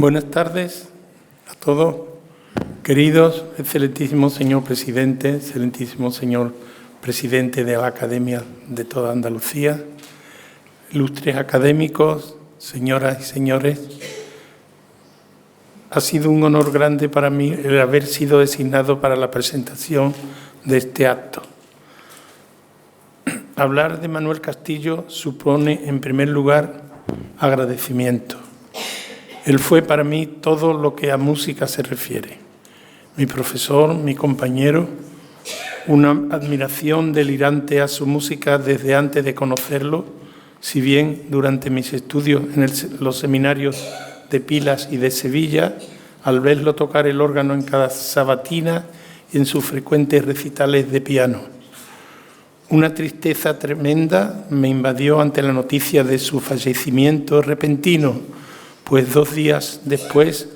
Buenas tardes a todos, queridos, excelentísimo señor presidente, excelentísimo señor presidente de la Academia de toda Andalucía, ilustres académicos, señoras y señores. Ha sido un honor grande para mí el haber sido designado para la presentación de este acto. Hablar de Manuel Castillo supone, en primer lugar, agradecimiento. Él fue para mí todo lo que a música se refiere. Mi profesor, mi compañero, una admiración delirante a su música desde antes de conocerlo, si bien durante mis estudios en los seminarios de Pilas y de Sevilla, al verlo tocar el órgano en cada sabatina y en sus frecuentes recitales de piano. Una tristeza tremenda me invadió ante la noticia de su fallecimiento repentino, pues 2 días después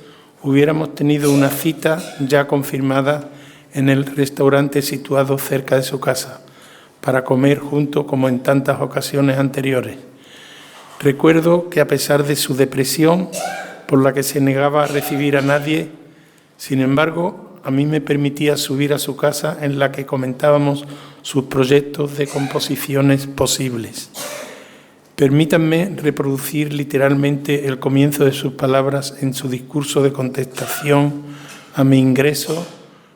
hubiéramos tenido una cita ya confirmada en el restaurante situado cerca de su casa, para comer juntos como en tantas ocasiones anteriores. Recuerdo que a pesar de su depresión, por la que se negaba a recibir a nadie, sin embargo, a mí me permitía subir a su casa en la que comentábamos sus proyectos de composiciones posibles. Permítanme reproducir literalmente el comienzo de sus palabras en su discurso de contestación a mi ingreso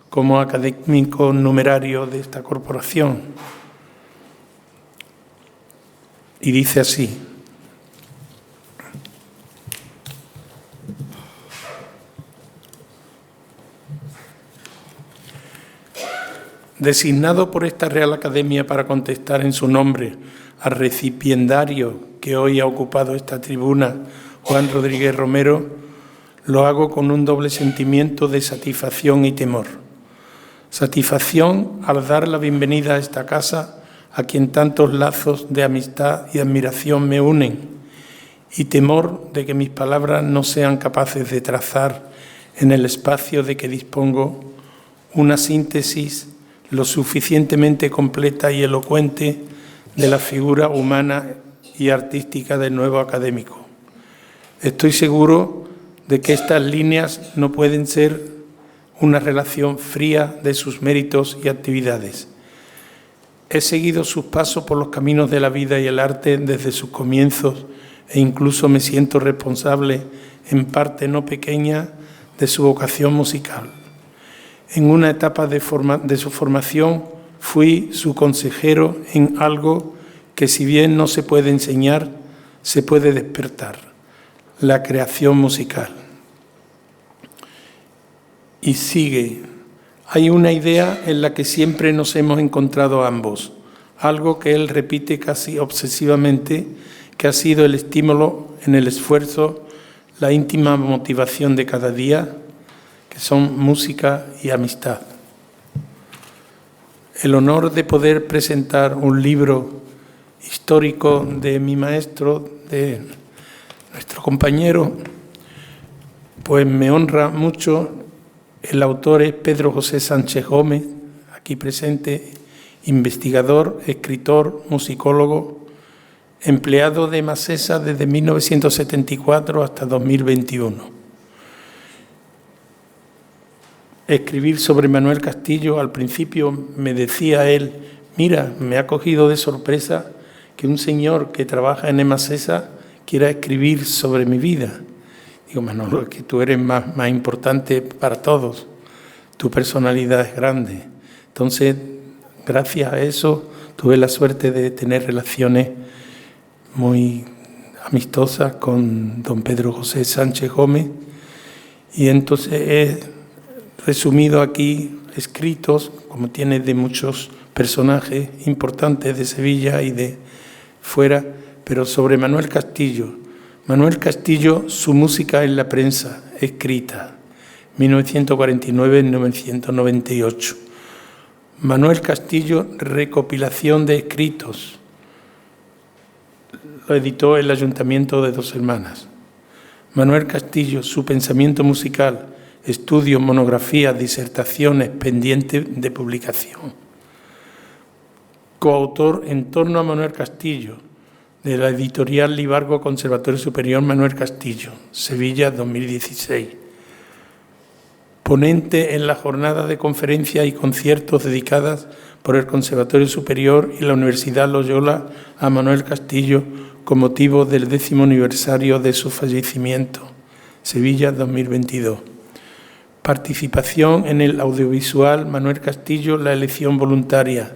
como académico numerario de esta corporación. Y dice así: designado por esta Real Academia para contestar en su nombre al recipiendario que hoy ha ocupado esta tribuna, Juan Rodríguez Romero, lo hago con un doble sentimiento de satisfacción y temor. Satisfacción al dar la bienvenida a esta casa a quien tantos lazos de amistad y admiración me unen, y temor de que mis palabras no sean capaces de trazar en el espacio de que dispongo una síntesis lo suficientemente completa y elocuente de la figura humana y artística del nuevo académico. Estoy seguro de que estas líneas no pueden ser una relación fría de sus méritos y actividades. He seguido sus pasos por los caminos de la vida y el arte desde sus comienzos e incluso me siento responsable, en parte no pequeña, de su vocación musical. En una etapa de su formación fui su consejero en algo que, si bien no se puede enseñar, se puede despertar: la creación musical. Y sigue: hay una idea en la que siempre nos hemos encontrado ambos, algo que él repite casi obsesivamente, que ha sido el estímulo en el esfuerzo, la íntima motivación de cada día, que son música y amistad. El honor de poder presentar un libro histórico de mi maestro, de nuestro compañero, pues me honra mucho. El autor es Pedro José Sánchez Gómez, aquí presente, investigador, escritor, musicólogo, empleado de Masesa desde 1974 hasta 2021. Escribir sobre Manuel Castillo, al principio me decía él: mira, me ha cogido de sorpresa que un señor que trabaja en Masesa quiera escribir sobre mi vida. Digo: Manolo, es que tú eres más importante para todos, tu personalidad es grande. Entonces, gracias a eso, tuve la suerte de tener relaciones muy amistosas con don Pedro José Sánchez Gómez, y entonces he resumido aquí escritos, como tiene, de muchos personajes importantes de Sevilla y de fuera, pero sobre Manuel Castillo. Manuel Castillo, su música en la prensa, escrita, 1949-1998. Manuel Castillo, recopilación de escritos, lo editó el Ayuntamiento de Dos Hermanas. Manuel Castillo, su pensamiento musical, estudios, monografías, disertaciones pendientes de publicación. Coautor en torno a Manuel Castillo de la editorial Libargo Conservatorio Superior Manuel Castillo, Sevilla 2016. Ponente en la jornada de conferencias y conciertos dedicadas por el Conservatorio Superior y la Universidad Loyola a Manuel Castillo con motivo del 10º aniversario de su fallecimiento, Sevilla 2022. Participación en el audiovisual Manuel Castillo, La elección voluntaria,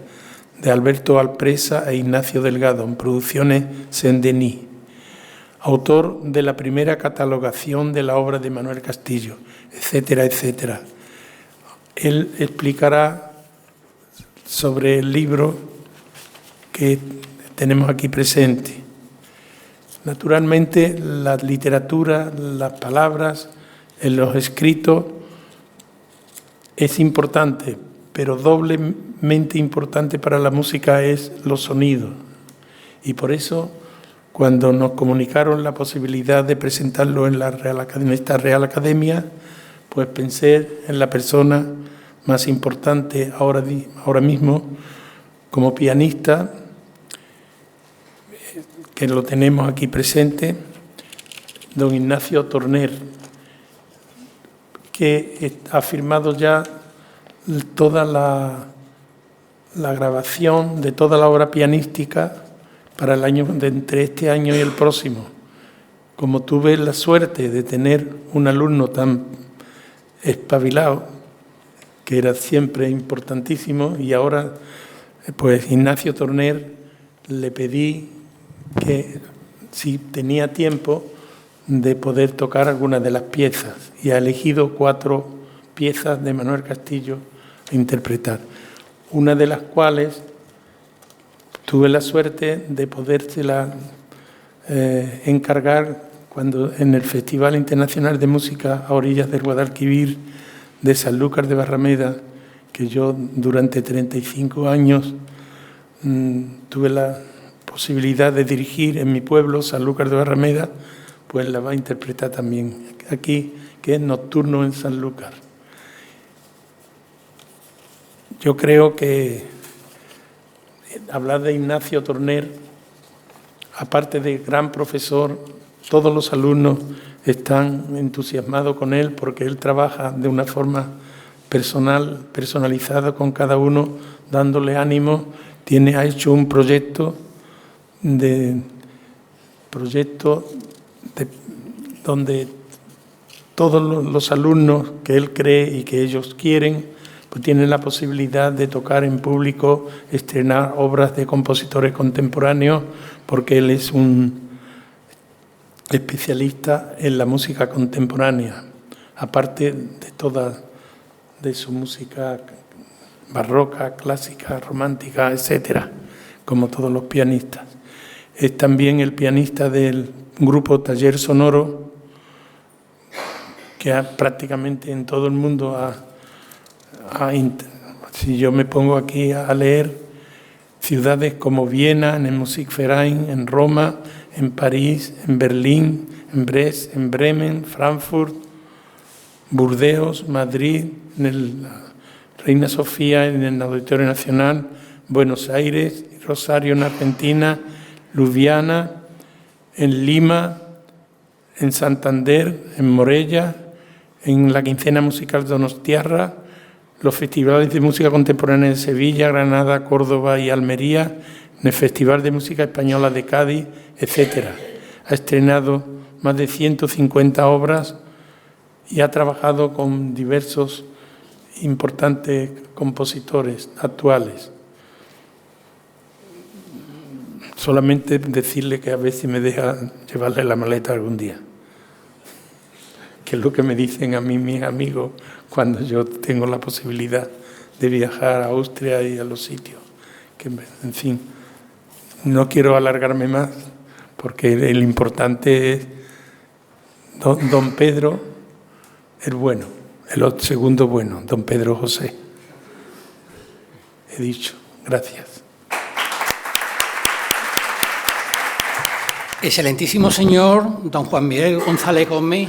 de Alberto Alpresa e Ignacio Delgado, en Producciones Saint-Denis. Autor de la primera catalogación de la obra de Manuel Castillo, etcétera, etcétera. Él explicará sobre el libro que tenemos aquí presente. Naturalmente, la literatura, las palabras, en los escritos es importante, pero doblemente importante para la música es los sonidos. Y por eso, cuando nos comunicaron la posibilidad de presentarlo en esta Real Academia, pues pensé en la persona más importante ahora mismo como pianista, que lo tenemos aquí presente, don Ignacio Torner, que ha firmado ya toda la grabación de toda la obra pianística para el año entre este año y el próximo. Como tuve la suerte de tener un alumno tan espabilado, que era siempre importantísimo, y ahora, pues Ignacio Torner, le pedí que si tenía tiempo de poder tocar algunas de las piezas, y ha elegido 4 piezas de Manuel Castillo a interpretar, una de las cuales tuve la suerte de podérsela encargar cuando en el Festival Internacional de Música a orillas del Guadalquivir de Sanlúcar de Barrameda, que yo durante 35 años tuve la posibilidad de dirigir en mi pueblo, Sanlúcar de Barrameda, pues la va a interpretar también aquí, que es Nocturno en Sanlúcar. Yo creo que hablar de Ignacio Torner, aparte de gran profesor, todos los alumnos están entusiasmados con él porque él trabaja de una forma personalizada con cada uno, dándole ánimo. Ha hecho un proyecto donde todos los alumnos que él cree y que ellos quieren, pues tienen la posibilidad de tocar en público, estrenar obras de compositores contemporáneos, porque él es un especialista en la música contemporánea, aparte de su música barroca, clásica, romántica, etcétera, como todos los pianistas. Es también el pianista del grupo Taller Sonoro, que prácticamente en todo el mundo si yo me pongo aquí a leer, ciudades como Viena, en el Musikverein, en Roma, en París, en Berlín, en Brest, en Bremen, Frankfurt, Burdeos, Madrid, en el Reina Sofía, en el Auditorio Nacional, Buenos Aires, Rosario en Argentina, Ljubljana, en Lima, en Santander, en Morella, en la Quincena Musical Donostiarra, los festivales de música contemporánea de Sevilla, Granada, Córdoba y Almería, en el Festival de Música Española de Cádiz, etcétera. Ha estrenado más de 150 obras y ha trabajado con diversos importantes compositores actuales. Solamente decirle que a ver si me deja llevarle la maleta algún día, que es lo que me dicen a mí mis amigos cuando yo tengo la posibilidad de viajar a Austria y a los sitios. Que, en fin, no quiero alargarme más, porque el importante es don Pedro, el bueno, el segundo bueno, don Pedro José. He dicho, gracias. Excelentísimo señor don Juan Miguel González Gómez,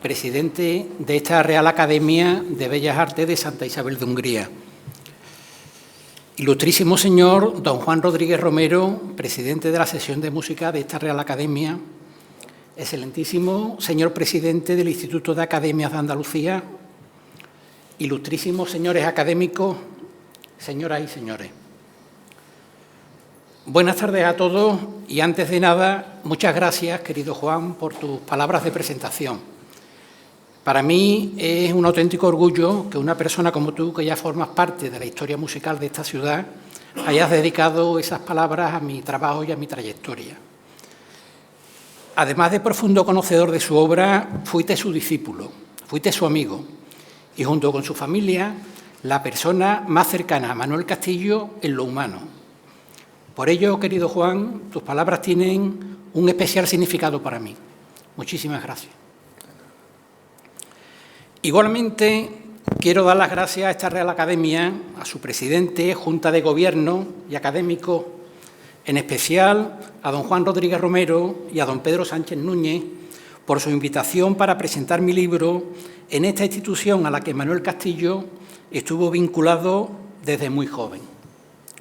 presidente de esta Real Academia de Bellas Artes de Santa Isabel de Hungría. Ilustrísimo señor don Juan Rodríguez Romero, presidente de la sesión de música de esta Real Academia, excelentísimo señor presidente del Instituto de Academias de Andalucía, ilustrísimos señores académicos, señoras y señores. Buenas tardes a todos y antes de nada, muchas gracias, querido Juan, por tus palabras de presentación. Para mí es un auténtico orgullo que una persona como tú, que ya formas parte de la historia musical de esta ciudad, hayas dedicado esas palabras a mi trabajo y a mi trayectoria. Además de profundo conocedor de su obra, fuiste su discípulo, fuiste su amigo y junto con su familia, la persona más cercana a Manuel Castillo en lo humano. Por ello, querido Juan, tus palabras tienen un especial significado para mí. Muchísimas gracias. Igualmente, quiero dar las gracias a esta Real Academia, a su presidente, Junta de Gobierno y académicos, en especial a don Juan Rodríguez Romero y a don Pedro Sánchez Núñez, por su invitación para presentar mi libro en esta institución a la que Manuel Castillo estuvo vinculado desde muy joven.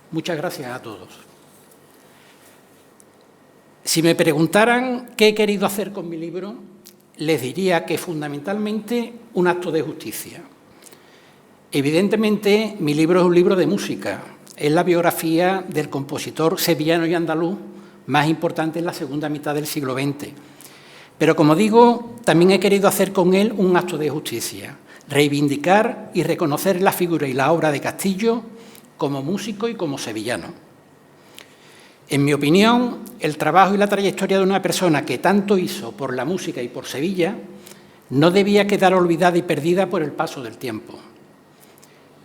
Muchas gracias a todos. Si me preguntaran qué he querido hacer con mi libro, les diría que fundamentalmente un acto de justicia. Evidentemente, mi libro es un libro de música, es la biografía del compositor sevillano y andaluz más importante en la segunda mitad del siglo XX. Pero, como digo, también he querido hacer con él un acto de justicia, reivindicar y reconocer la figura y la obra de Castillo como músico y como sevillano. En mi opinión, el trabajo y la trayectoria de una persona que tanto hizo por la música y por Sevilla no debía quedar olvidada y perdida por el paso del tiempo.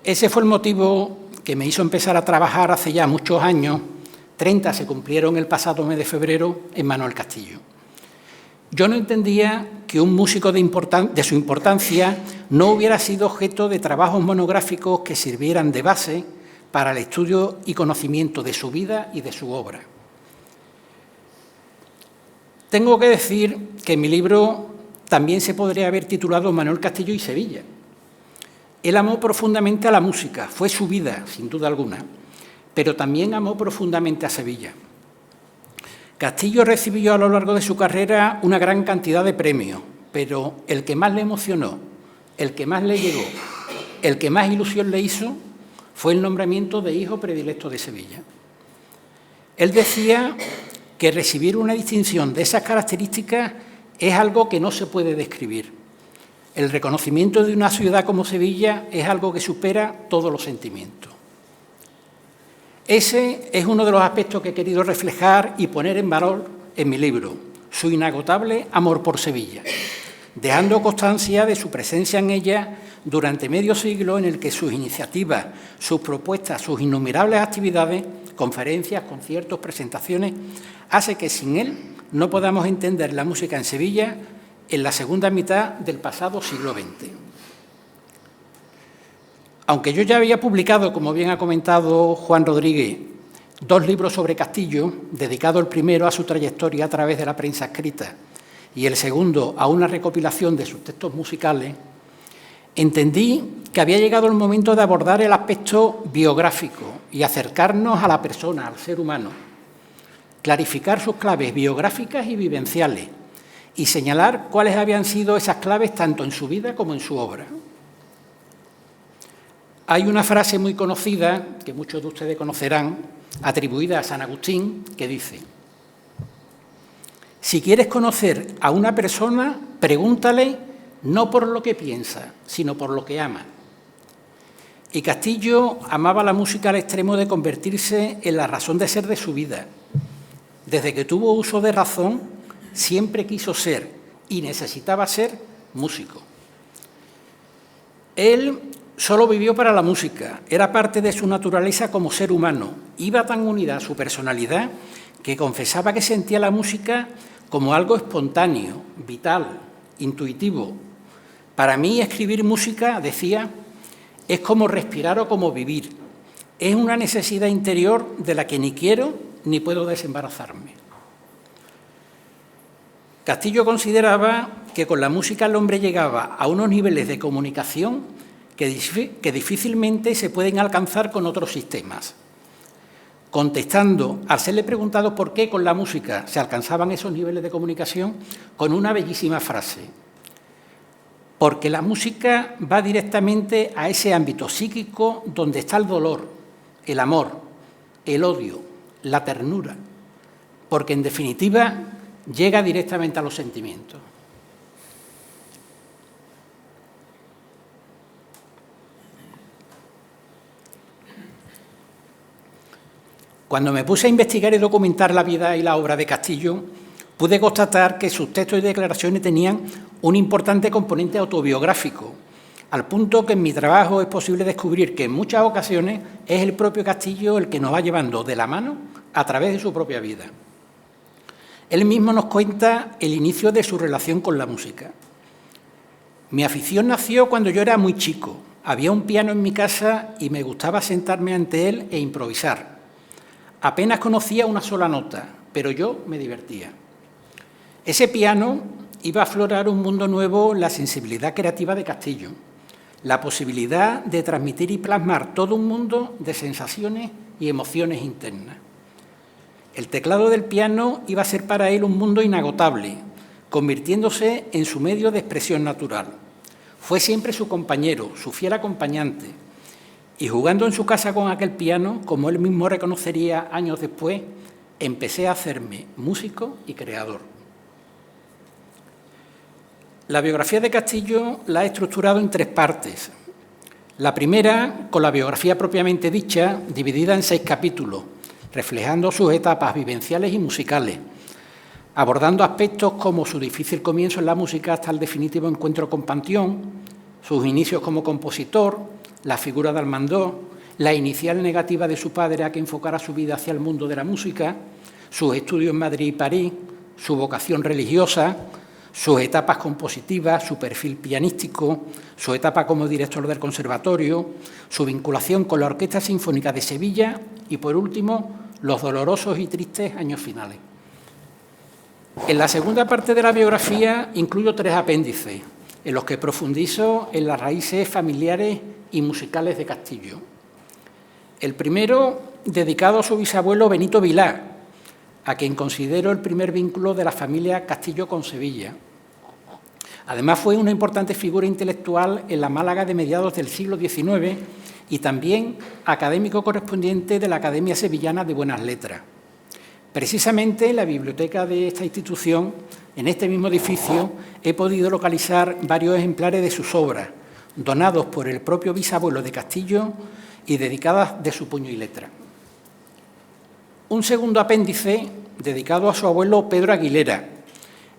Ese fue el motivo que me hizo empezar a trabajar hace ya muchos años, 30 se cumplieron el pasado mes de febrero, en Manuel Castillo. Yo no entendía que un músico de su importancia no hubiera sido objeto de trabajos monográficos que sirvieran de base para el estudio y conocimiento de su vida y de su obra. Tengo que decir que mi libro también se podría haber titulado Manuel Castillo y Sevilla. Él amó profundamente a la música, fue su vida, sin duda alguna, pero también amó profundamente a Sevilla. Castillo recibió a lo largo de su carrera una gran cantidad de premios, pero el que más le emocionó, el que más le llegó, el que más ilusión le hizo, fue el nombramiento de hijo predilecto de Sevilla. Él decía que recibir una distinción de esas características es algo que no se puede describir. El reconocimiento de una ciudad como Sevilla es algo que supera todos los sentimientos. Ese es uno de los aspectos que he querido reflejar y poner en valor en mi libro, su inagotable amor por Sevilla, dejando constancia de su presencia en ella durante medio siglo en el que sus iniciativas, sus propuestas, sus innumerables actividades, conferencias, conciertos, presentaciones, hace que sin él no podamos entender la música en Sevilla en la segunda mitad del pasado siglo XX. Aunque yo ya había publicado, como bien ha comentado Juan Rodríguez, 2 libros sobre Castillo, dedicado el primero a su trayectoria a través de la prensa escrita y el segundo a una recopilación de sus textos musicales, entendí que había llegado el momento de abordar el aspecto biográfico y acercarnos a la persona, al ser humano, clarificar sus claves biográficas y vivenciales y señalar cuáles habían sido esas claves tanto en su vida como en su obra. Hay una frase muy conocida, que muchos de ustedes conocerán, atribuida a San Agustín, que dice: si quieres conocer a una persona, pregúntale no por lo que piensa, sino por lo que ama. Y Castillo amaba la música al extremo de convertirse en la razón de ser de su vida. Desde que tuvo uso de razón, siempre quiso ser y necesitaba ser músico. Él solo vivió para la música, era parte de su naturaleza como ser humano. Iba tan unida a su personalidad que confesaba que sentía la música como algo espontáneo, vital, intuitivo. Para mí, escribir música, decía, es como respirar o como vivir. Es una necesidad interior de la que ni quiero ni puedo desembarazarme. Castillo consideraba que con la música el hombre llegaba a unos niveles de comunicación que difícilmente se pueden alcanzar con otros sistemas. Contestando, al serle preguntado por qué con la música se alcanzaban esos niveles de comunicación, con una bellísima frase: porque la música va directamente a ese ámbito psíquico donde está el dolor, el amor, el odio, la ternura, porque en definitiva llega directamente a los sentimientos. Cuando me puse a investigar y documentar la vida y la obra de Castillo, pude constatar que sus textos y declaraciones tenían un importante componente autobiográfico, al punto que en mi trabajo es posible descubrir que en muchas ocasiones es el propio Castillo el que nos va llevando de la mano a través de su propia vida. Él mismo nos cuenta el inicio de su relación con la música. Mi afición nació cuando yo era muy chico. Había un piano en mi casa y me gustaba sentarme ante él e improvisar. Apenas conocía una sola nota, pero yo me divertía. Ese piano iba a aflorar un mundo nuevo en la sensibilidad creativa de Castillo, la posibilidad de transmitir y plasmar todo un mundo de sensaciones y emociones internas. El teclado del piano iba a ser para él un mundo inagotable, convirtiéndose en su medio de expresión natural. Fue siempre su compañero, su fiel acompañante, y jugando en su casa con aquel piano, como él mismo reconocería años después, empecé a hacerme músico y creador. La biografía de Castillo la he estructurado en 3 partes. La primera, con la biografía propiamente dicha, dividida en 6 capítulos, reflejando sus etapas vivenciales y musicales, abordando aspectos como su difícil comienzo en la música hasta el definitivo encuentro con Panteón, sus inicios como compositor, la figura de Almandó, la inicial negativa de su padre a que enfocara su vida hacia el mundo de la música, sus estudios en Madrid y París, su vocación religiosa, sus etapas compositivas, su perfil pianístico, su etapa como director del conservatorio, su vinculación con la Orquesta Sinfónica de Sevilla y, por último, los dolorosos y tristes años finales. En la segunda parte de la biografía incluyo 3 apéndices, en los que profundizo en las raíces familiares y musicales de Castillo. El primero, dedicado a su bisabuelo Benito Vilá, a quien considero el primer vínculo de la familia Castillo con Sevilla. Además, fue una importante figura intelectual en la Málaga de mediados del siglo XIX y también académico correspondiente de la Academia Sevillana de Buenas Letras. Precisamente en la biblioteca de esta institución, en este mismo edificio, he podido localizar varios ejemplares de sus obras, donados por el propio bisabuelo de Castillo y dedicadas de su puño y letra. Un segundo apéndice dedicado a su abuelo Pedro Aguilera,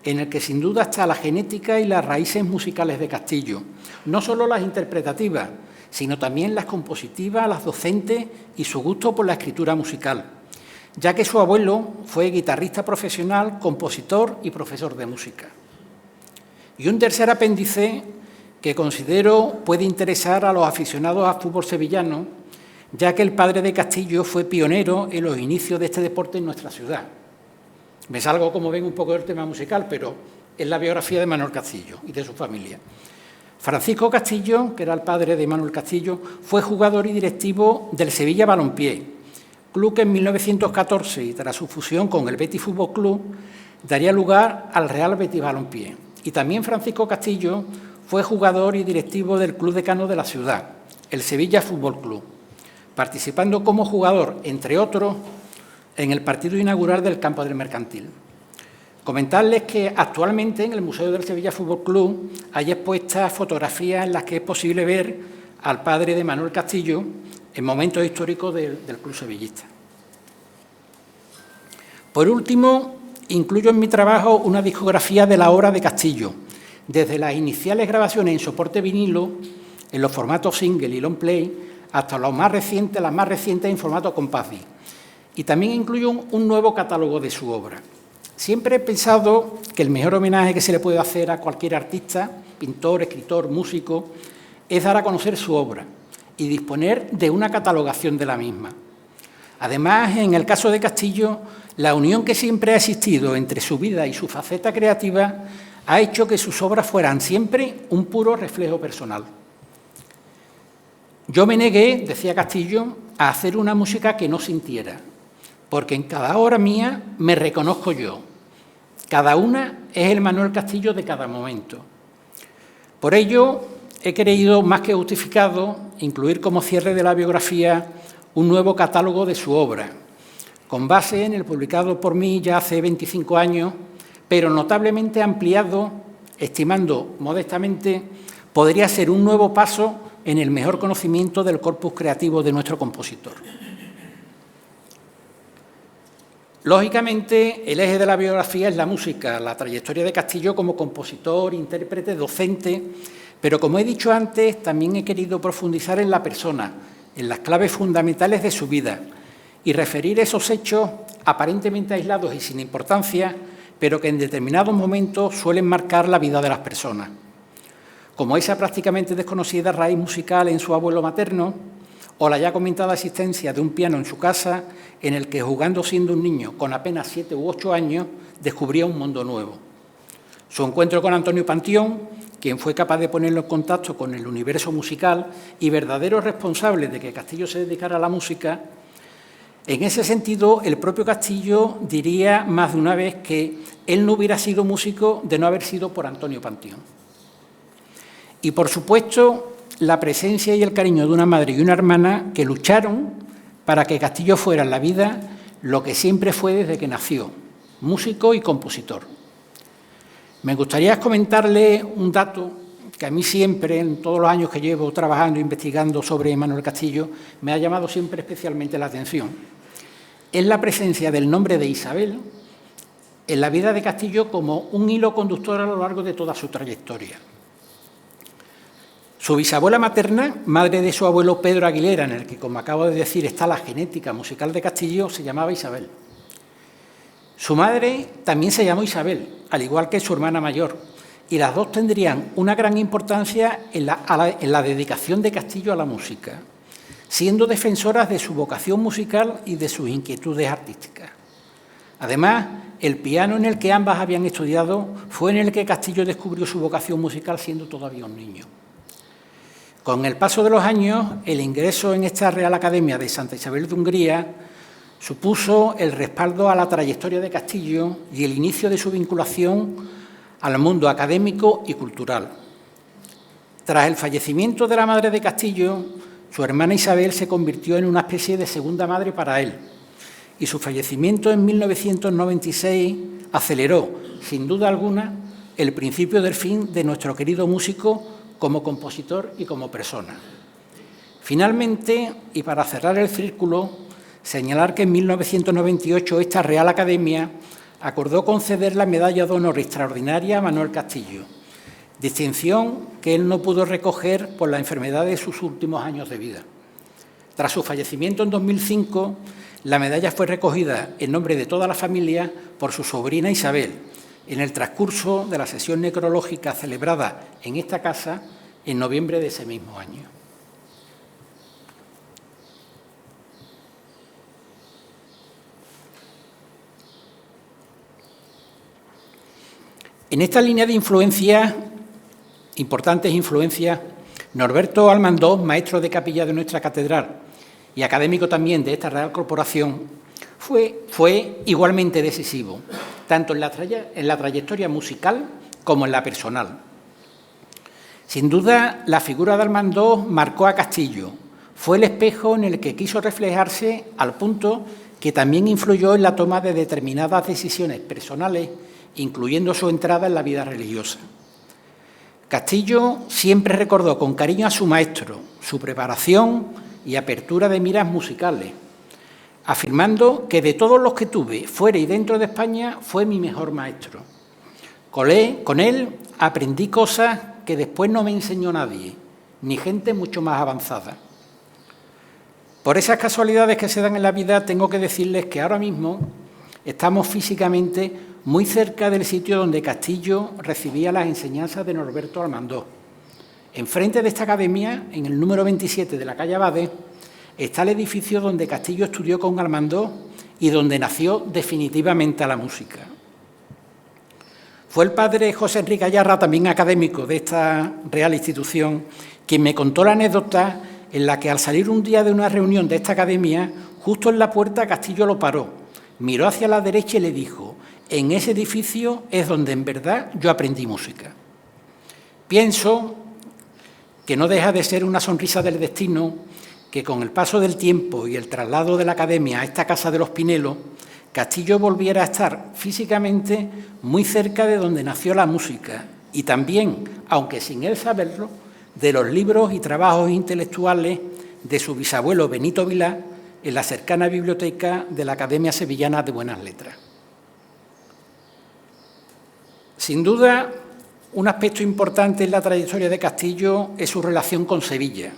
en el que sin duda está la genética y las raíces musicales de Castillo, no solo las interpretativas, sino también las compositivas, las docentes y su gusto por la escritura musical, ya que su abuelo fue guitarrista profesional, compositor y profesor de música. Y un tercer apéndice que considero puede interesar a los aficionados al fútbol sevillano, ya que el padre de Castillo fue pionero en los inicios de este deporte en nuestra ciudad. Me salgo, como ven, un poco del tema musical, pero es la biografía de Manuel Castillo y de su familia. Francisco Castillo, que era el padre de Manuel Castillo, fue jugador y directivo del Sevilla Balompié, club que en 1914, y tras su fusión con el Betis Fútbol Club, daría lugar al Real Betis Balompié. Y también Francisco Castillo fue jugador y directivo del club decano de la ciudad, el Sevilla Fútbol Club, participando como jugador, entre otros, en el partido inaugural del Campo del Mercantil. Comentarles que actualmente en el Museo del Sevilla Fútbol Club hay expuestas fotografías en las que es posible ver al padre de Manuel Castillo en momentos históricos del club sevillista. Por último, incluyo en mi trabajo una discografía de la obra de Castillo, desde las iniciales grabaciones en soporte vinilo, en los formatos single y long play, hasta las más recientes en formato compact disc. Y también incluyo un nuevo catálogo de su obra. Siempre he pensado que el mejor homenaje que se le puede hacer a cualquier artista, pintor, escritor, músico, es dar a conocer su obra y disponer de una catalogación de la misma. Además, en el caso de Castillo, la unión que siempre ha existido entre su vida y su faceta creativa ha hecho que sus obras fueran siempre un puro reflejo personal. Yo me negué, decía Castillo, a hacer una música que no sintiera, porque en cada obra mía me reconozco yo. Cada una es el Manuel Castillo de cada momento. Por ello, he creído más que justificado incluir como cierre de la biografía un nuevo catálogo de su obra, con base en el publicado por mí ya hace 25 años, pero notablemente ampliado, estimando modestamente, podría ser un nuevo paso en el mejor conocimiento del corpus creativo de nuestro compositor. Lógicamente, el eje de la biografía es la música, la trayectoria de Castillo como compositor, intérprete, docente, pero como he dicho antes, también he querido profundizar en la persona, en las claves fundamentales de su vida y referir esos hechos aparentemente aislados y sin importancia, pero que en determinados momentos suelen marcar la vida de las personas. Como esa prácticamente desconocida raíz musical en su abuelo materno, o la ya comentada existencia de un piano en su casa, en el que, jugando siendo un niño con apenas 7 u 8 años, descubría un mundo nuevo. Su encuentro con Antonio Pantión, quien fue capaz de ponerlo en contacto con el universo musical y verdadero responsable de que Castillo se dedicara a la música. En ese sentido, el propio Castillo diría más de una vez que él no hubiera sido músico de no haber sido por Antonio Pantión. Y, por supuesto, la presencia y el cariño de una madre y una hermana que lucharon para que Castillo fuera en la vida lo que siempre fue desde que nació, músico y compositor. Me gustaría comentarle un dato que a mí siempre, en todos los años que llevo trabajando e investigando sobre Manuel Castillo, me ha llamado siempre especialmente la atención. Es la presencia del nombre de Isabel en la vida de Castillo como un hilo conductor a lo largo de toda su trayectoria. Su bisabuela materna, madre de su abuelo Pedro Aguilera, en el que, como acabo de decir, está la genética musical de Castillo, se llamaba Isabel. Su madre también se llamó Isabel, al igual que su hermana mayor, y las dos tendrían una gran importancia en la dedicación de Castillo a la música, siendo defensoras de su vocación musical y de sus inquietudes artísticas. Además, el piano en el que ambas habían estudiado fue en el que Castillo descubrió su vocación musical siendo todavía un niño. Con el paso de los años, el ingreso en esta Real Academia de Santa Isabel de Hungría supuso el respaldo a la trayectoria de Castillo y el inicio de su vinculación al mundo académico y cultural. Tras el fallecimiento de la madre de Castillo, su hermana Isabel se convirtió en una especie de segunda madre para él, y su fallecimiento en 1996 aceleró, sin duda alguna, el principio del fin de nuestro querido músico como compositor y como persona. Finalmente, y para cerrar el círculo, señalar que en 1998 esta Real Academia acordó conceder la Medalla de Honor Extraordinaria a Manuel Castillo, distinción que él no pudo recoger por la enfermedad de sus últimos años de vida. Tras su fallecimiento en 2005, la medalla fue recogida en nombre de toda la familia por su sobrina Isabel, en el transcurso de la sesión necrológica celebrada en esta casa en noviembre de ese mismo año. En esta línea de influencias, importantes influencias, Norberto Almandós, maestro de capilla de nuestra catedral y académico también de esta Real Corporación, fue igualmente decisivo, tanto en la trayectoria musical como en la personal. Sin duda, la figura de Almandós marcó a Castillo. Fue el espejo en el que quiso reflejarse, al punto que también influyó en la toma de determinadas decisiones personales, incluyendo su entrada en la vida religiosa. Castillo siempre recordó con cariño a su maestro, su preparación y apertura de miras musicales, afirmando que de todos los que tuve fuera y dentro de España fue mi mejor maestro. Con él aprendí cosas que después no me enseñó nadie, ni gente mucho más avanzada. Por esas casualidades que se dan en la vida, tengo que decirles que ahora mismo estamos físicamente muy cerca del sitio donde Castillo recibía las enseñanzas de Norberto Almandós. Enfrente de esta academia, en el número 27 de la calle Abade, está el edificio donde Castillo estudió con Almandós y donde nació definitivamente a la música. Fue el padre José Enrique Ayarra, también académico de esta real institución, quien me contó la anécdota en la que al salir un día de una reunión de esta academia, justo en la puerta Castillo lo paró, miró hacia la derecha y le dijo: «En ese edificio es donde en verdad yo aprendí música». Pienso que no deja de ser una sonrisa del destino que con el paso del tiempo y el traslado de la academia a esta Casa de los Pinelos, Castillo volviera a estar físicamente muy cerca de donde nació la música y también, aunque sin él saberlo, de los libros y trabajos intelectuales de su bisabuelo Benito Vilá en la cercana biblioteca de la Academia Sevillana de Buenas Letras. Sin duda, un aspecto importante en la trayectoria de Castillo es su relación con Sevilla.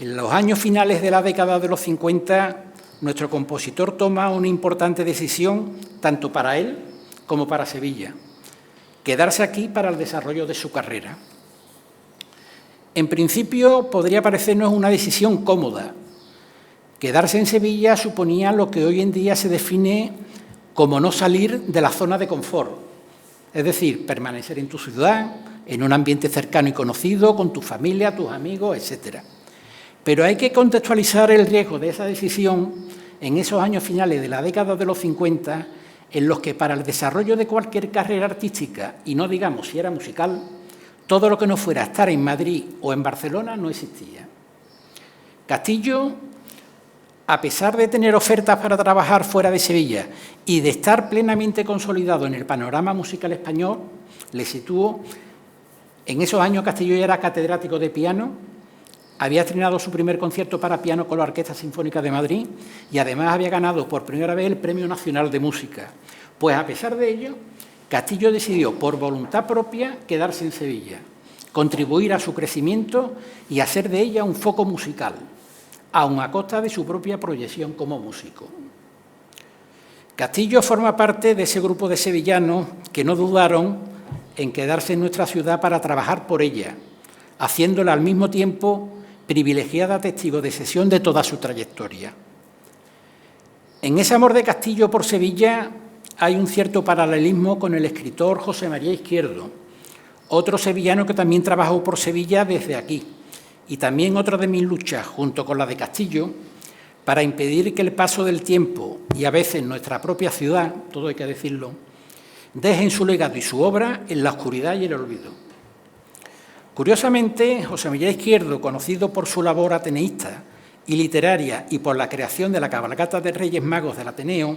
En los años finales de la década de los 50, nuestro compositor toma una importante decisión tanto para él como para Sevilla: quedarse aquí para el desarrollo de su carrera. En principio, podría parecernos una decisión cómoda. Quedarse en Sevilla suponía lo que hoy en día se define como no salir de la zona de confort, es decir, permanecer en tu ciudad, en un ambiente cercano y conocido, con tu familia, tus amigos, etc. Pero hay que contextualizar el riesgo de esa decisión en esos años finales de la década de los 50, en los que para el desarrollo de cualquier carrera artística, y no digamos si era musical, todo lo que no fuera estar en Madrid o en Barcelona no existía. Castillo, a pesar de tener ofertas para trabajar fuera de Sevilla y de estar plenamente consolidado en el panorama musical español, le situó. En esos años Castillo ya era catedrático de piano, había estrenado su primer concierto para piano con la Orquesta Sinfónica de Madrid y además había ganado por primera vez el Premio Nacional de Música. Pues a pesar de ello, Castillo decidió por voluntad propia quedarse en Sevilla, contribuir a su crecimiento y hacer de ella un foco musical, aun a costa de su propia proyección como músico. Castillo forma parte de ese grupo de sevillanos que no dudaron en quedarse en nuestra ciudad para trabajar por ella, haciéndola al mismo tiempo privilegiada testigo de sesión de toda su trayectoria. En ese amor de Castillo por Sevilla hay un cierto paralelismo con el escritor José María Izquierdo, otro sevillano que también trabajó por Sevilla desde aquí, y también otra de mis luchas, junto con la de Castillo, para impedir que el paso del tiempo y a veces nuestra propia ciudad, todo hay que decirlo, dejen su legado y su obra en la oscuridad y el olvido. Curiosamente, José María Izquierdo, conocido por su labor ateneísta y literaria y por la creación de la cabalgata de Reyes Magos del Ateneo,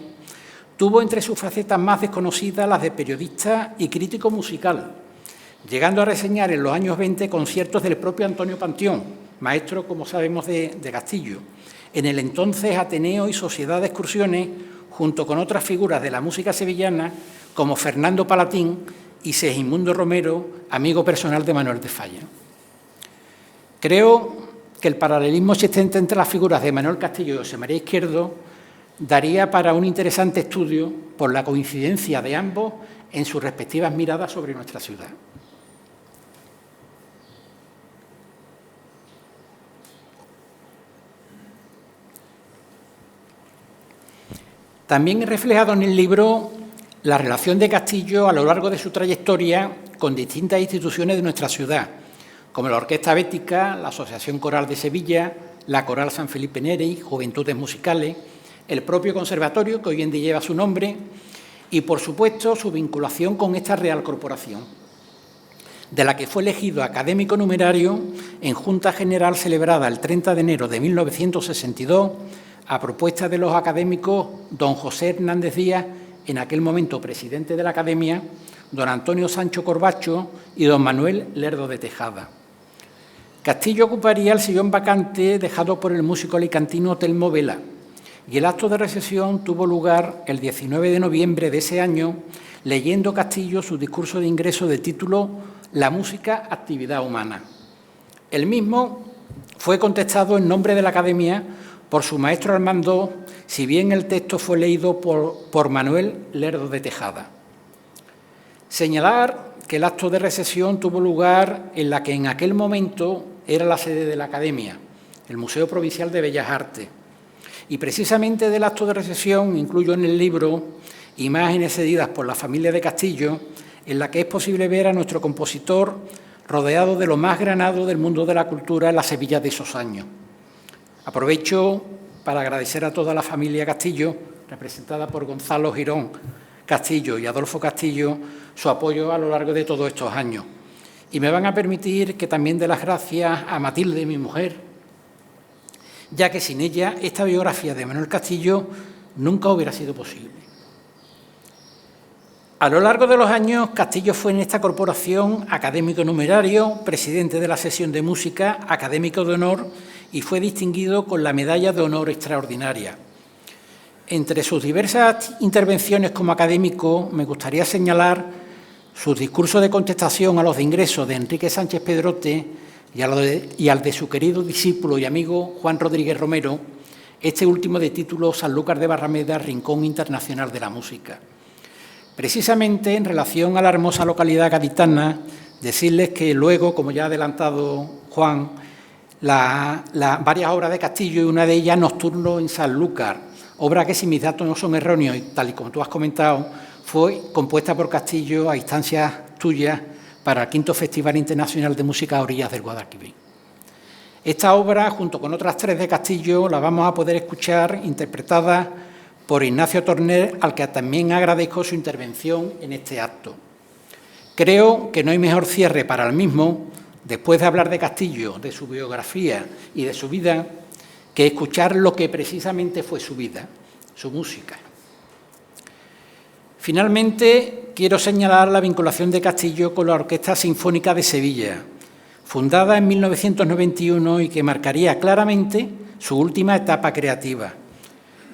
tuvo entre sus facetas más desconocidas las de periodista y crítico musical, llegando a reseñar en los años 20 conciertos del propio Antonio Panteón, maestro, como sabemos, de Castillo, en el entonces Ateneo y Sociedad de Excursiones, junto con otras figuras de la música sevillana como Fernando Palatín y Segismundo Romero, amigo personal de Manuel de Falla. Creo que el paralelismo existente entre las figuras de Manuel Castillo y José María Izquierdo daría para un interesante estudio por la coincidencia de ambos en sus respectivas miradas sobre nuestra ciudad. También he reflejado en el libro la relación de Castillo a lo largo de su trayectoria con distintas instituciones de nuestra ciudad, como la Orquesta Bética, la Asociación Coral de Sevilla, la Coral San Felipe Neri, Juventudes Musicales, el propio conservatorio, que hoy en día lleva su nombre, y, por supuesto, su vinculación con esta Real Corporación, de la que fue elegido académico numerario en Junta General celebrada el 30 de enero de 1962, a propuesta de los académicos don José Hernández Díaz, en aquel momento presidente de la Academia, don Antonio Sancho Corbacho y don Manuel Lerdo de Tejada. Castillo ocuparía el sillón vacante dejado por el músico alicantino Telmo Vela, y el acto de recepción tuvo lugar el 19 de noviembre de ese año, leyendo Castillo su discurso de ingreso de título «La música, actividad humana». El mismo fue contestado en nombre de la Academia por su maestro Armando, si bien el texto fue leído por Manuel Lerdo de Tejada. Señalar que el acto de recepción tuvo lugar en la que en aquel momento era la sede de la Academia, el Museo Provincial de Bellas Artes. Y precisamente del acto de recepción incluyo en el libro imágenes cedidas por la familia de Castillo, en la que es posible ver a nuestro compositor rodeado de lo más granado del mundo de la cultura en la Sevilla de esos años. Aprovecho para agradecer a toda la familia Castillo, representada por Gonzalo Girón Castillo y Adolfo Castillo, su apoyo a lo largo de todos estos años. Y me van a permitir que también dé las gracias a Matilde, mi mujer, ya que sin ella esta biografía de Manuel Castillo nunca hubiera sido posible. A lo largo de los años, Castillo fue en esta corporación académico numerario, presidente de la sección de música, académico de honor y fue distinguido con la Medalla de Honor Extraordinaria. Entre sus diversas intervenciones como académico, me gustaría señalar sus discursos de contestación a los de ingreso de Enrique Sánchez Pedrote y al de su querido discípulo y amigo Juan Rodríguez Romero, este último de título Sanlúcar de Barrameda, Rincón Internacional de la Música. Precisamente en relación a la hermosa localidad gaditana, decirles que luego, como ya ha adelantado Juan, varias obras de Castillo y una de ellas Nocturno en Sanlúcar, obra que, si mis datos no son erróneos, y tal y como tú has comentado, fue compuesta por Castillo a instancias tuyas para el V Festival Internacional de Música a orillas del Guadalquivir. Esta obra, junto con otras 3 de Castillo, la vamos a poder escuchar interpretada por Ignacio Torner, al que también agradezco su intervención en este acto. Creo que no hay mejor cierre para el mismo, después de hablar de Castillo, de su biografía y de su vida, que escuchar lo que precisamente fue su vida, su música. Finalmente, quiero señalar la vinculación de Castillo con la Orquesta Sinfónica de Sevilla, fundada en 1991 y que marcaría claramente su última etapa creativa.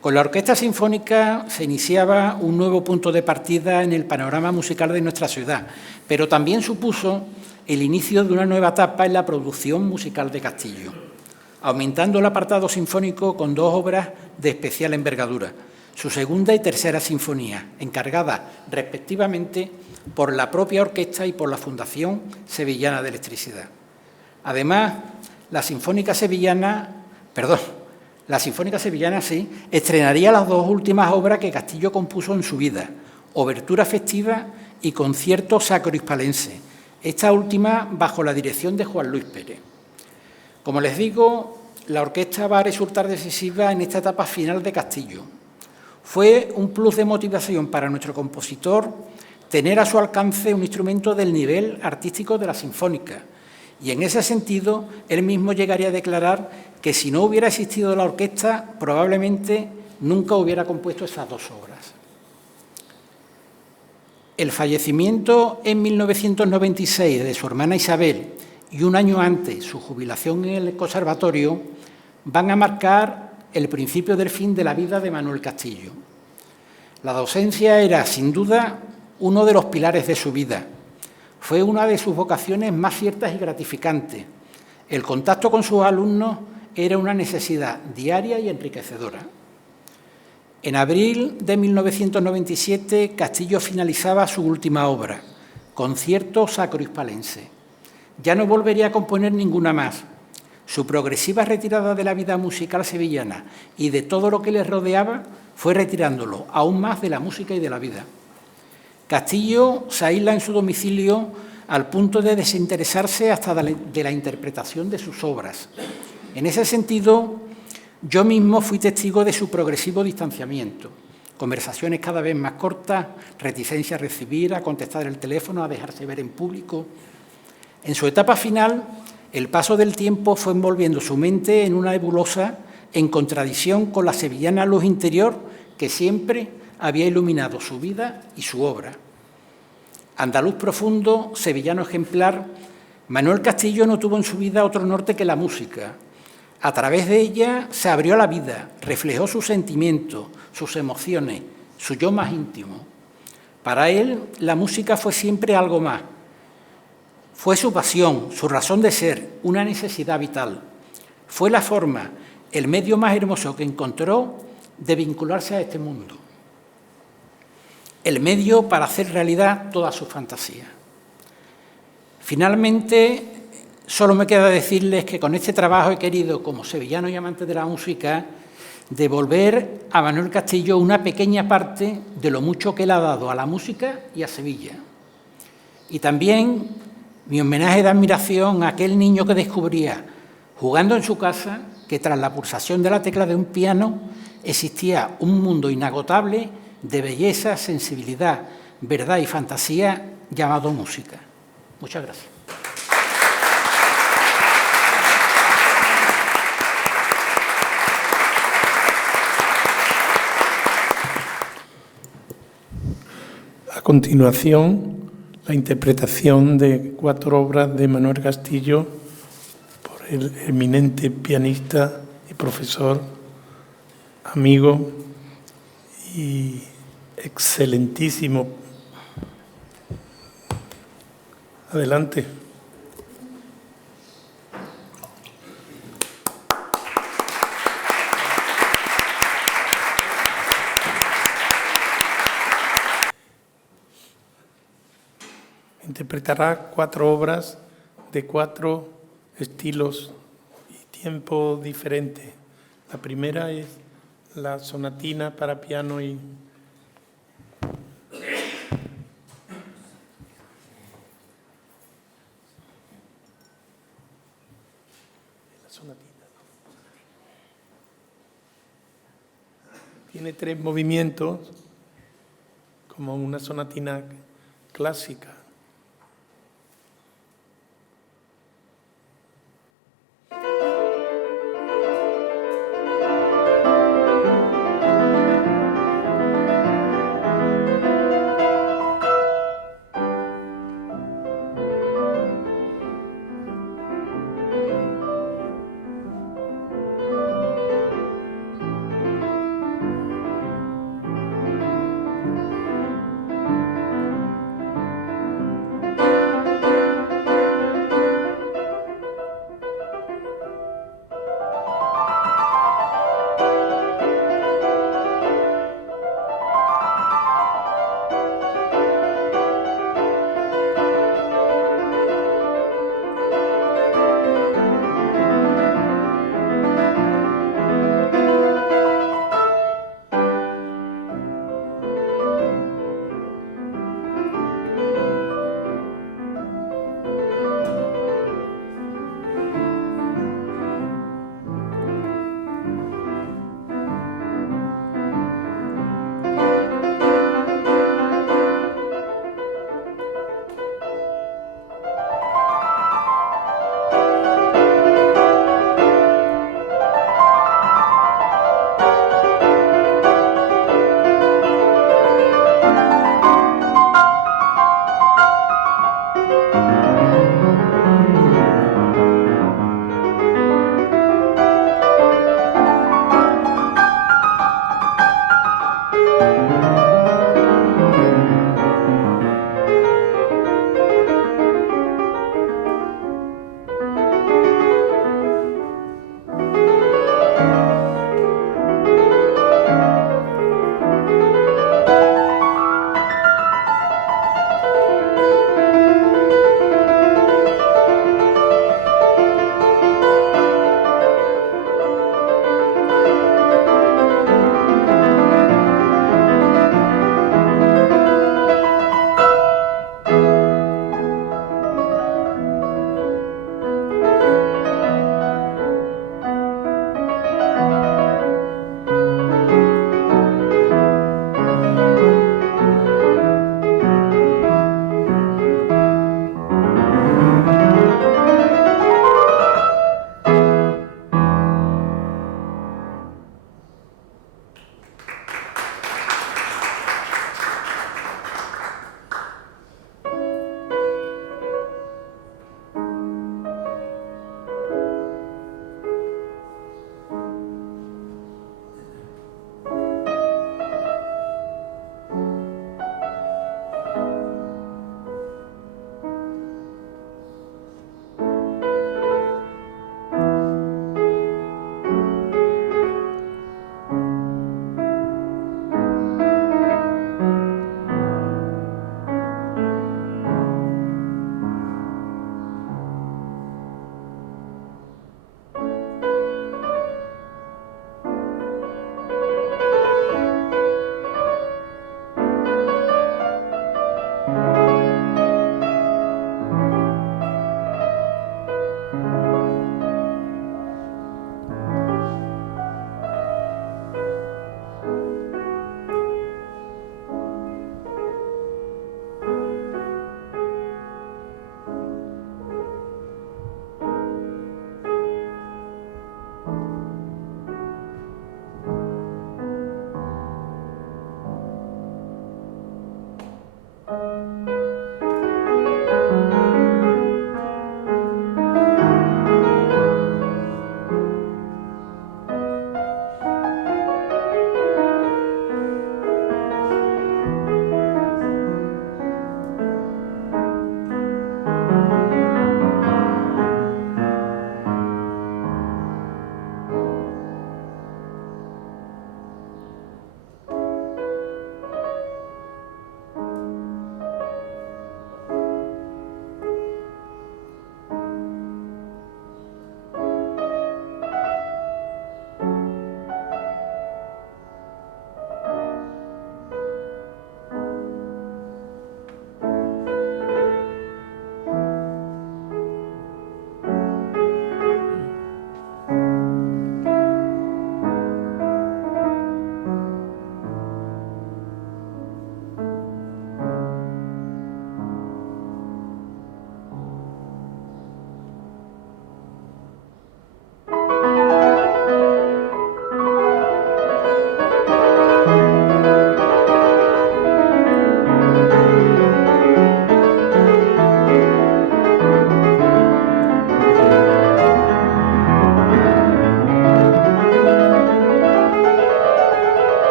Con la Orquesta Sinfónica se iniciaba un nuevo punto de partida en el panorama musical de nuestra ciudad, pero también supuso el inicio de una nueva etapa en la producción musical de Castillo, aumentando el apartado sinfónico con 2 obras de especial envergadura, su segunda y tercera sinfonía, encargadas respectivamente por la propia orquesta y por la Fundación Sevillana de Electricidad. Además, la Sinfónica Sevillana sí, estrenaría las 2 últimas obras que Castillo compuso en su vida, Obertura Festiva y Concierto Sacro-Hispalense, esta última bajo la dirección de Juan Luis Pérez. Como les digo, la orquesta va a resultar decisiva en esta etapa final de Castillo. Fue un plus de motivación para nuestro compositor tener a su alcance un instrumento del nivel artístico de la Sinfónica, y en ese sentido él mismo llegaría a declarar que si no hubiera existido la orquesta, probablemente nunca hubiera compuesto esas 2 obras. El fallecimiento en 1996 de su hermana Isabel y un año antes su jubilación en el conservatorio van a marcar el principio del fin de la vida de Manuel Castillo. La docencia era, sin duda, uno de los pilares de su vida. Fue una de sus vocaciones más ciertas y gratificantes. El contacto con sus alumnos era una necesidad diaria y enriquecedora. En abril de 1997, Castillo finalizaba su última obra, Concierto Sacro-Hispalense. Ya no volvería a componer ninguna más. Su progresiva retirada de la vida musical sevillana y de todo lo que le rodeaba fue retirándolo aún más de la música y de la vida. Castillo se aísla en su domicilio al punto de desinteresarse hasta de la interpretación de sus obras. En ese sentido, yo mismo fui testigo de su progresivo distanciamiento. Conversaciones cada vez más cortas, reticencia a recibir, a contestar el teléfono, a dejarse ver en público. En su etapa final, el paso del tiempo fue envolviendo su mente en una nebulosa en contradicción con la sevillana luz interior que siempre había iluminado su vida y su obra. Andaluz profundo, sevillano ejemplar, Manuel Castillo no tuvo en su vida otro norte que la música. A través de ella se abrió a la vida, reflejó sus sentimientos, sus emociones, su yo más íntimo. Para él, la música fue siempre algo más. Fue su pasión, su razón de ser, una necesidad vital. Fue la forma, el medio más hermoso que encontró de vincularse a este mundo. El medio para hacer realidad toda su fantasía. Finalmente, solo me queda decirles que con este trabajo he querido, como sevillano y amante de la música, devolver a Manuel Castillo una pequeña parte de lo mucho que él ha dado a la música y a Sevilla. Y también Mi homenaje de admiración a aquel niño que descubría, jugando en su casa, que tras la pulsación de la tecla de un piano existía un mundo inagotable de belleza, sensibilidad, verdad y fantasía llamado música. Muchas gracias. A continuación, la interpretación de 4 obras de Manuel Castillo por el eminente pianista y profesor, amigo y excelentísimo. Adelante. Interpretará 4 obras de 4 estilos y tiempo diferentes. La primera es la sonatina para piano y la sonatina. Tiene 3 movimientos, como una sonatina clásica.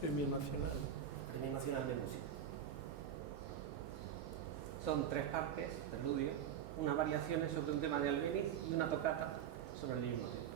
Premio Nacional. Premio Nacional de Música. Son 3 partes, preludio, unas variaciones sobre un tema de Albéniz y una tocata sobre el mismo tema.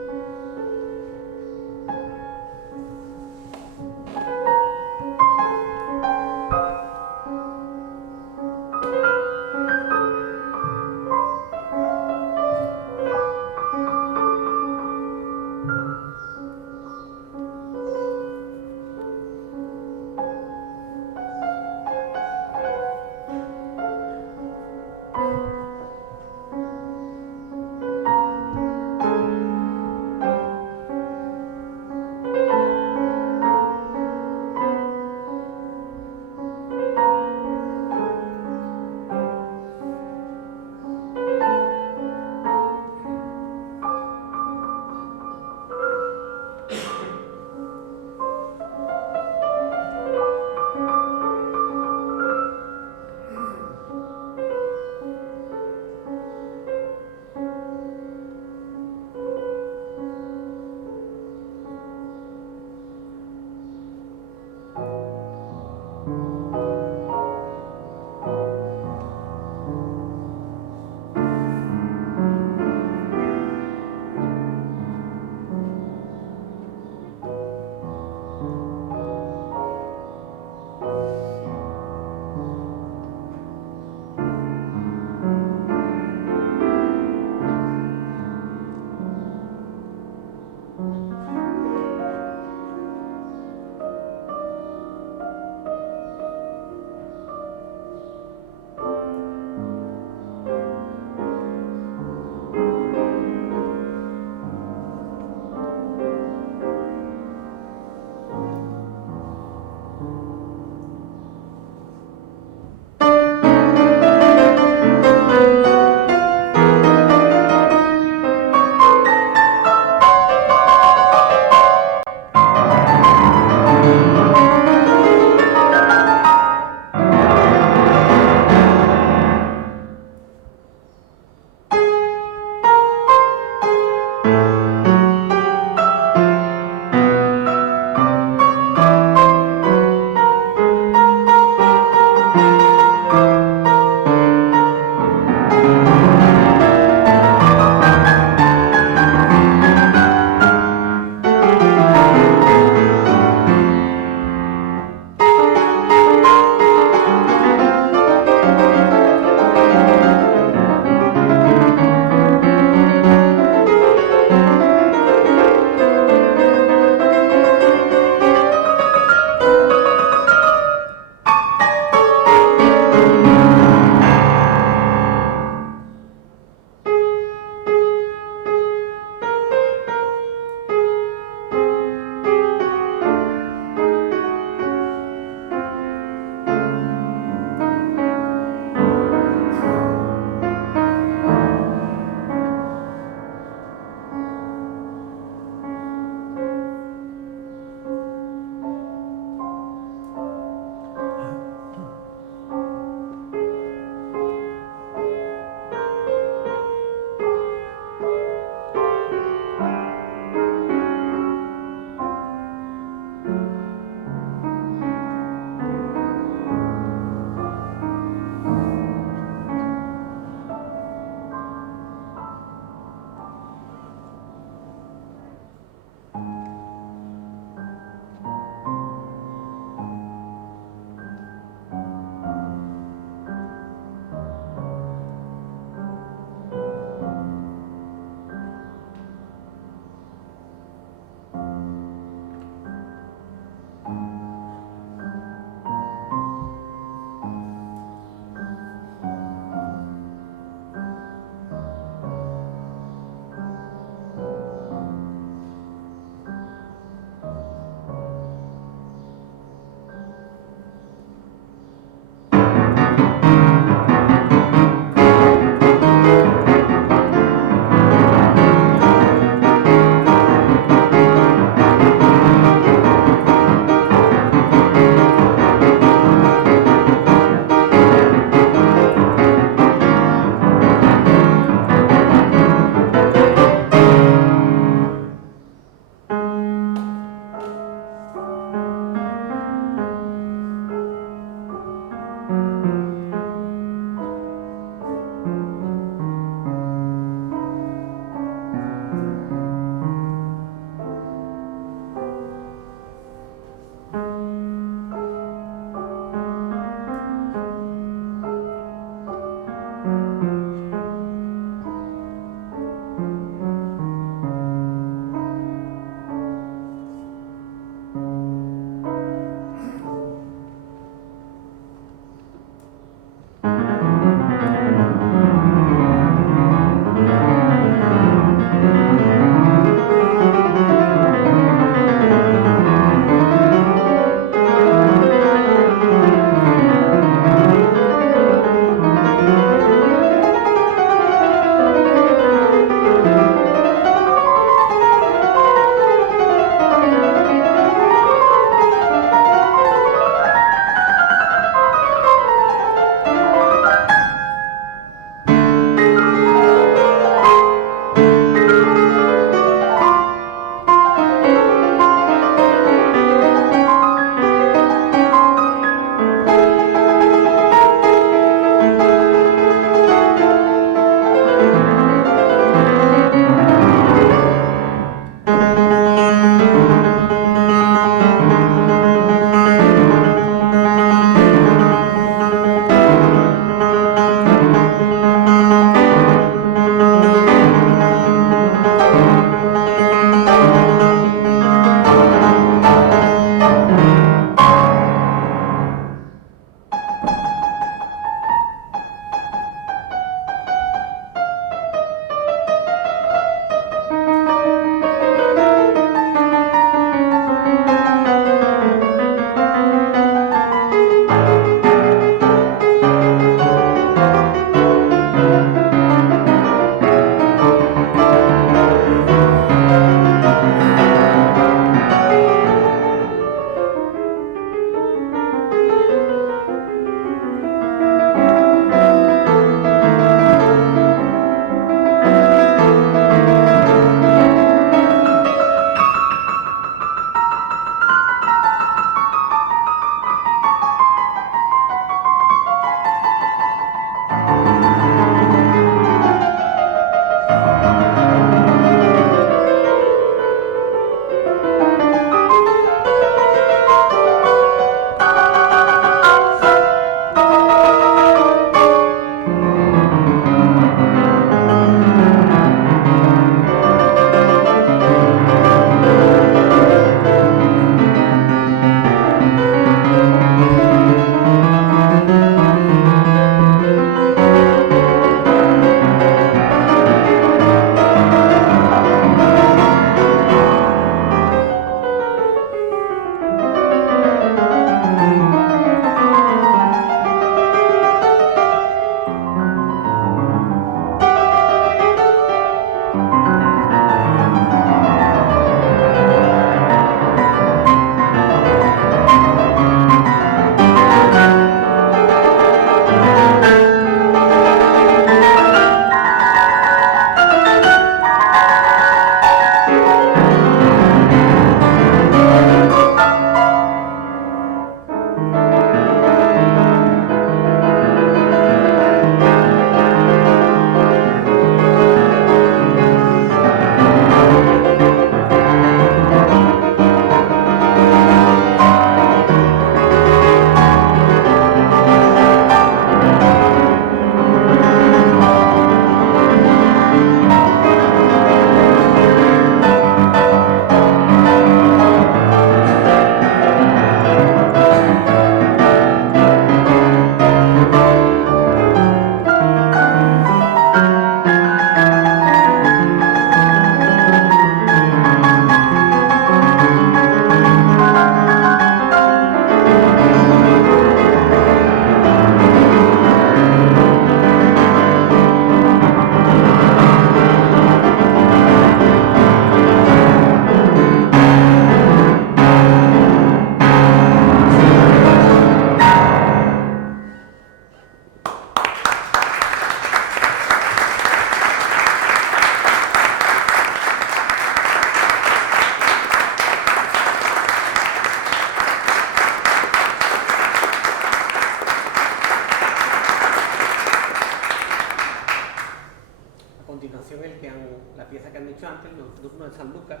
la pieza que han dicho antes, Los Nocturnos de San Lucas,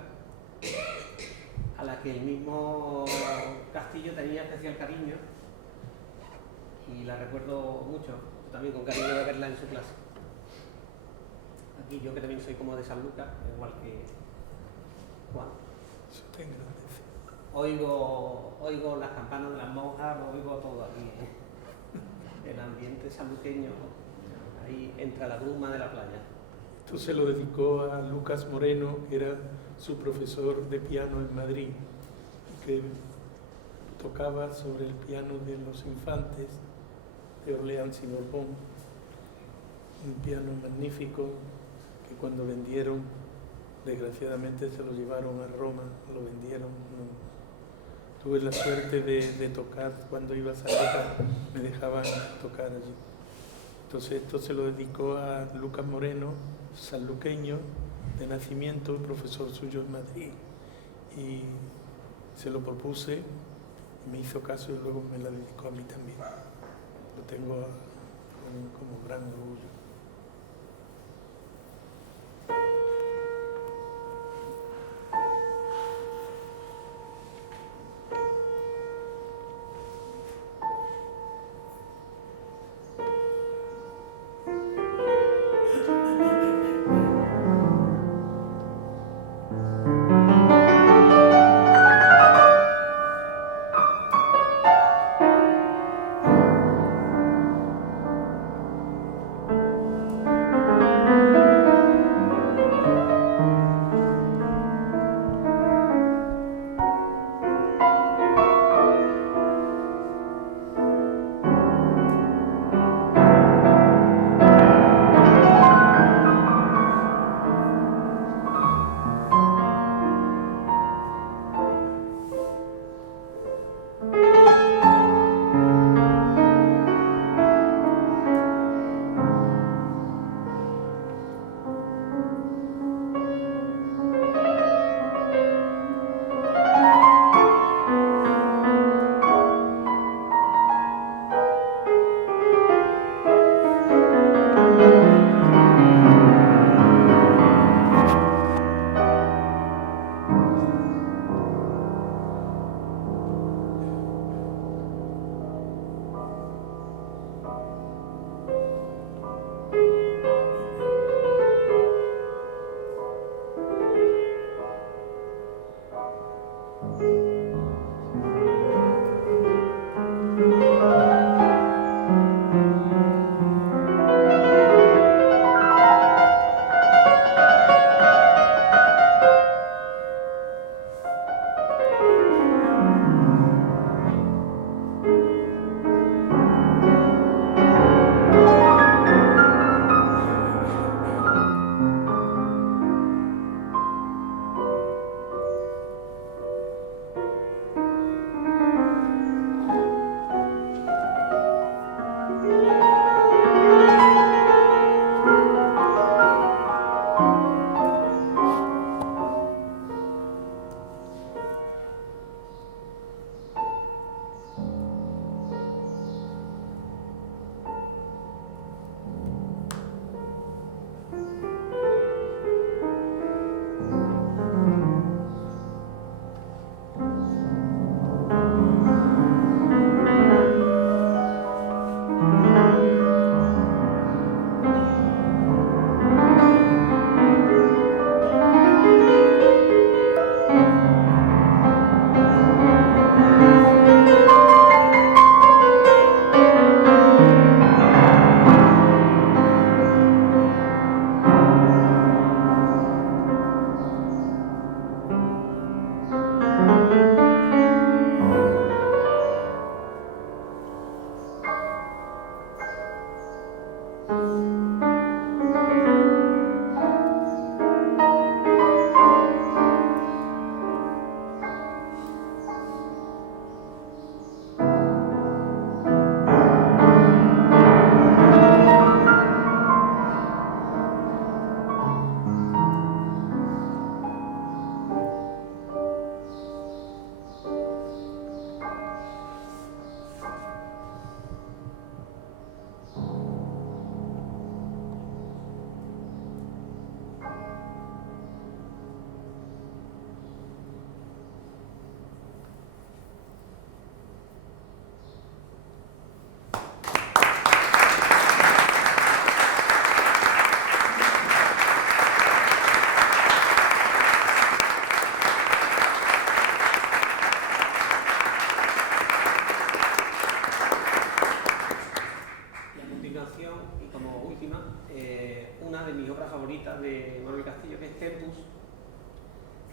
a la que el mismo Castillo tenía especial cariño y la recuerdo mucho, también con cariño de verla en su clase. Aquí yo que también soy como de San Lucas, igual que Juan. Oigo las campanas de las monjas, lo oigo todo aquí, el ambiente sanluqueño, ahí entre la bruma de la playa. Esto se lo dedicó a Lucas Moreno, que era su profesor de piano en Madrid, que tocaba sobre el piano de los infantes de Orleans y Borbón, un piano magnífico que cuando vendieron, desgraciadamente se lo llevaron a Roma, lo vendieron. Tuve la suerte de tocar cuando iba a San Lucas, me dejaban tocar allí. Entonces esto se lo dedicó a Lucas Moreno, sanluqueño de nacimiento, profesor suyo en Madrid, y se lo propuse, y me hizo caso y luego me la dedicó a mí también. Lo tengo como gran orgullo.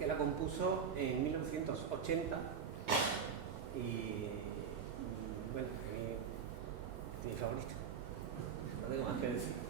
que la compuso en 1980 y bueno, es mi favorita. No tengo más que decir.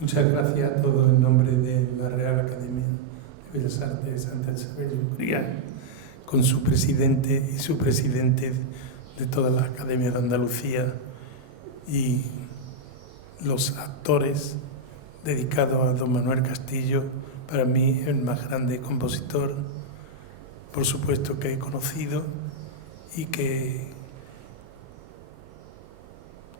Muchas gracias a todos en nombre de la Real Academia de Bellas Artes de Santa Isabel de Hungría, con su presidente y su presidente de todas las academias de Andalucía y los actores dedicados a don Manuel Castillo, para mí el más grande compositor, por supuesto, que he conocido y que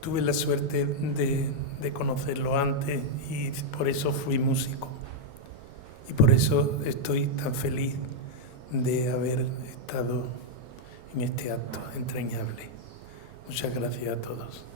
tuve la suerte de conocerlo antes y por eso fui músico. Y por eso estoy tan feliz de haber estado en este acto entrañable. Muchas gracias a todos.